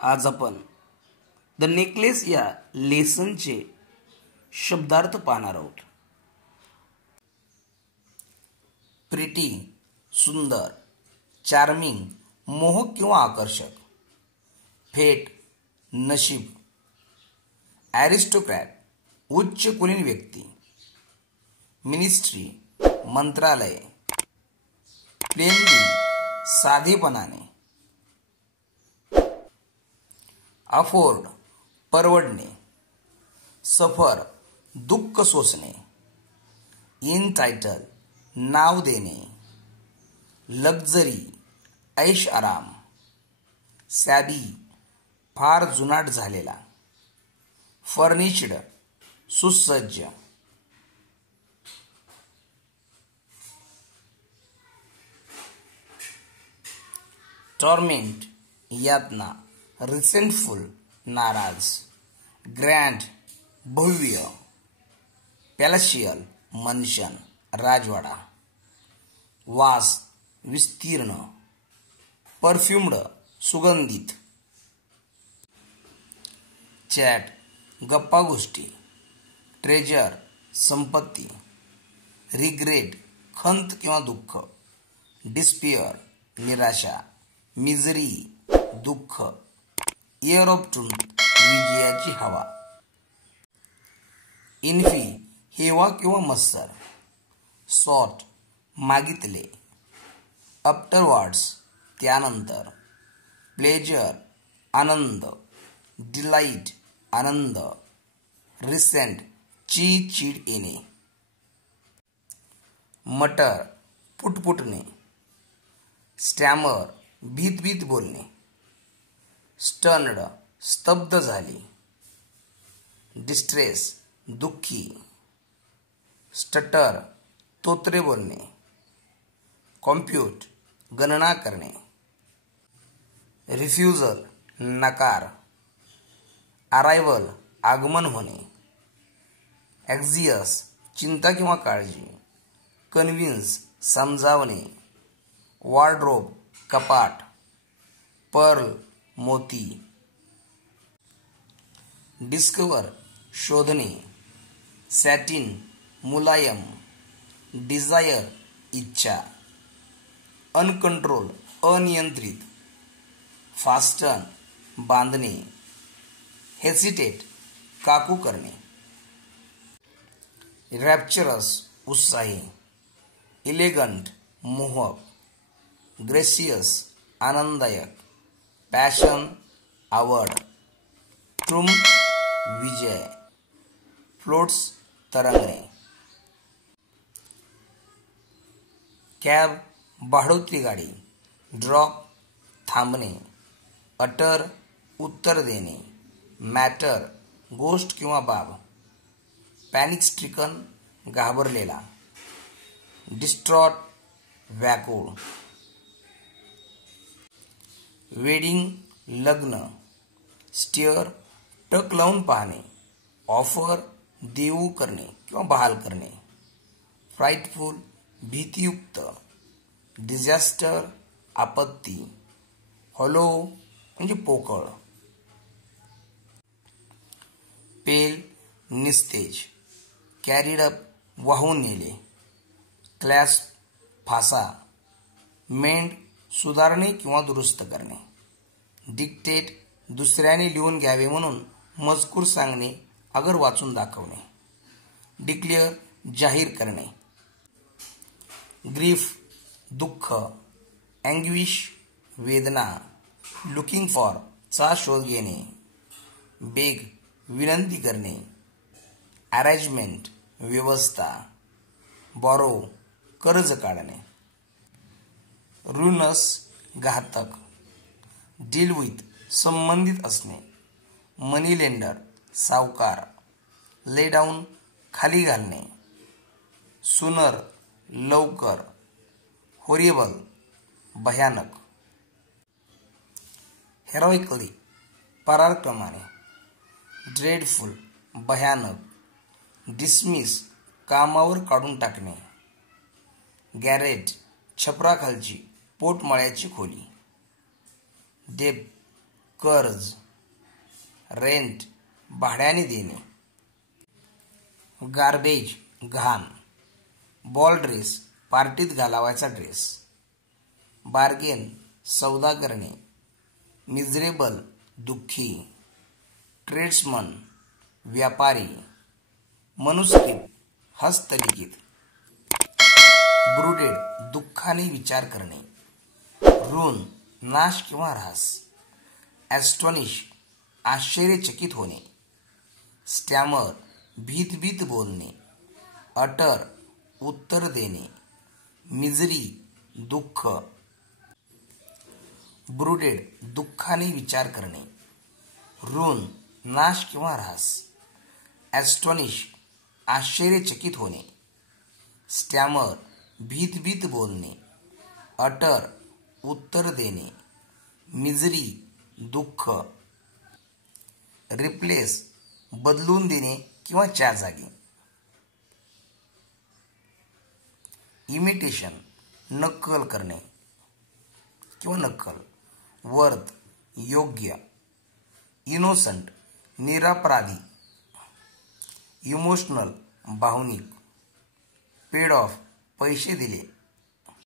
आज आपण the necklace या लेसनचे शब्दार्थ पाहणार आहोत. प्रिटी सुंदर, चार्मिंग मोहक किंवा आकर्षक, फेट नशीब, ॲरिस्टोक्रॅट उच्च कुलीन व्यक्ती, मिनिस्ट्री मंत्रालय, प्लेनली साधेपणाने, अफोर्ड परवडणे, सफर दुःख सोसणे, इन टायटल नाव देणे, लक्झरी ऐश आराम, सॅबी फार जुनाट झालेला, फर्निश्ड सुसज्ज, टॉर्मेंट यातना, रिसेंटफुल नाराज, ग्रँड भव्य, पॅलेशियल मनशन राजवाडा, वास विस्तीर्ण, परफ्युम्ड सुगंधित, चॅट गप्पा गोष्टी, ट्रेजर संपत्ती, रिग्रेट खंत किंवा दुःख, डिस्पियर निराशा, मिझरी दुःख, इयर ऑफ ट्रूथ विजयाची हवा, इन्फी हेवा किंवा मत्सर, सॉट मागितले, आफ्टरवर्ड्स त्यानंतर, प्लेजर आनंद, डिलाईट आनंद, रिसेंट चीड येणे, मटर पुटपुटणे, स्टॅमर भीत बोलणे, स्टन्ड स्तब्ध झाली, डिस्ट्रेस दुःखी, स्टटर तोत्रे बोलणे, कॉम्प्यूट गणना करणे, रिफ्युजल नकार, अरायवल आगमन होणे, ॲक्झियस चिंता किंवा काळजी, कन्व्हिन्स समजावणे, वॉर्डरोब कपाट, पर्ल मोती, डिस्कवर शोधणे, सॅटिन मुलायम, डिझायर इच्छा, अनकंट्रोल अनियंत्रित, फास्टन बांधणे, हेसिटेट काकू करणे, रॅप्चरस उत्साही, इलेगंट मोहक, ग्रेसियस आनंददायक, पॅशन आवड, ट्रुम्प विजय, फ्लोट्स तरंगणे, कॅब भाडोत्री गाडी, ड्रॉप थांबणे, अटर उत्तर देणे, मॅटर गोष्ट किंवा बाब, पॅनिक स्ट्रिकन घाबरलेला, डिस्ट्रॉट व्याकुळ, वेडिंग लग्न, स्टिअर टक लावून पाहणे, ऑफर देऊ करणे किंवा बहाल करणे, फ्राईटफुल भीतियुक्त, डिझास्टर आपत्ती, हॉलो म्हणजे पोकळ, पेल निस्तेज, कॅरीड अप वाहून नेले, क्लॅस्प फासा, मेंड सुधारणे किंवा दुरुस्त करणे, डिक्टेट दुसऱ्याने लिहून घ्यावे म्हणून मजकूर सांगणे अगर वाचून दाखवणे, डिक्लेअर जाहीर करणे, ग्रीफ दुःख, अँग्विश वेदना, लुकिंग फॉर चा शोध घेणे, बेग विनंती करणे, अरेंजमेंट व्यवस्था, बॉरो कर्ज काढणे, रुनस घातक, डील विथ संबंधित असणे, मनी लेंडर सावकार, ले डाऊन खाली घालणे, सुनर लवकर, होरिबल भयानक, हेरोइकली पराक्रमाने, ड्रेडफुल भयानक, डिसमिस कामावर काढून टाकणे, गॅरेट छपराखालची पोटमाळ्याची खोली, डेप कर्ज. रेंट भाड्याने देणे. गार्बेज घाण. बॉल ड्रेस पार्टीत घालावायचा ड्रेस. बार्गेन सौदा करणे. मिझरेबल दुःखी. ट्रेड्समन व्यापारी. मनुस्क्रिप्ट हस्तलिखित. ब्रुडेड दुःखाने विचार करणे. रून नाश किंवा ऱ्हास. ॲस्टॉनिश आश्चर्यचकित होणे. स्टॅमर भीत बोलणे. अटर उत्तर देणे. मिझरी दुःख. ब्रुडेड दुःखाने विचार करणे. रून नाश किंवा ऱ्हास. ॲस्टॉनिश आश्चर्यचकित होणे. स्टॅमर भीत बोलणे. अटर उत्तर देणे. मिझरी दुःख. रिप्लेस बदलून देणे किंवा च्या जागी. इमिटेशन नक्कल करणे किंवा नक्कल. वर्थ योग्य. इनोसंट निरपराधी. इमोशनल भावनिक. पेड ऑफ पैसे दिले.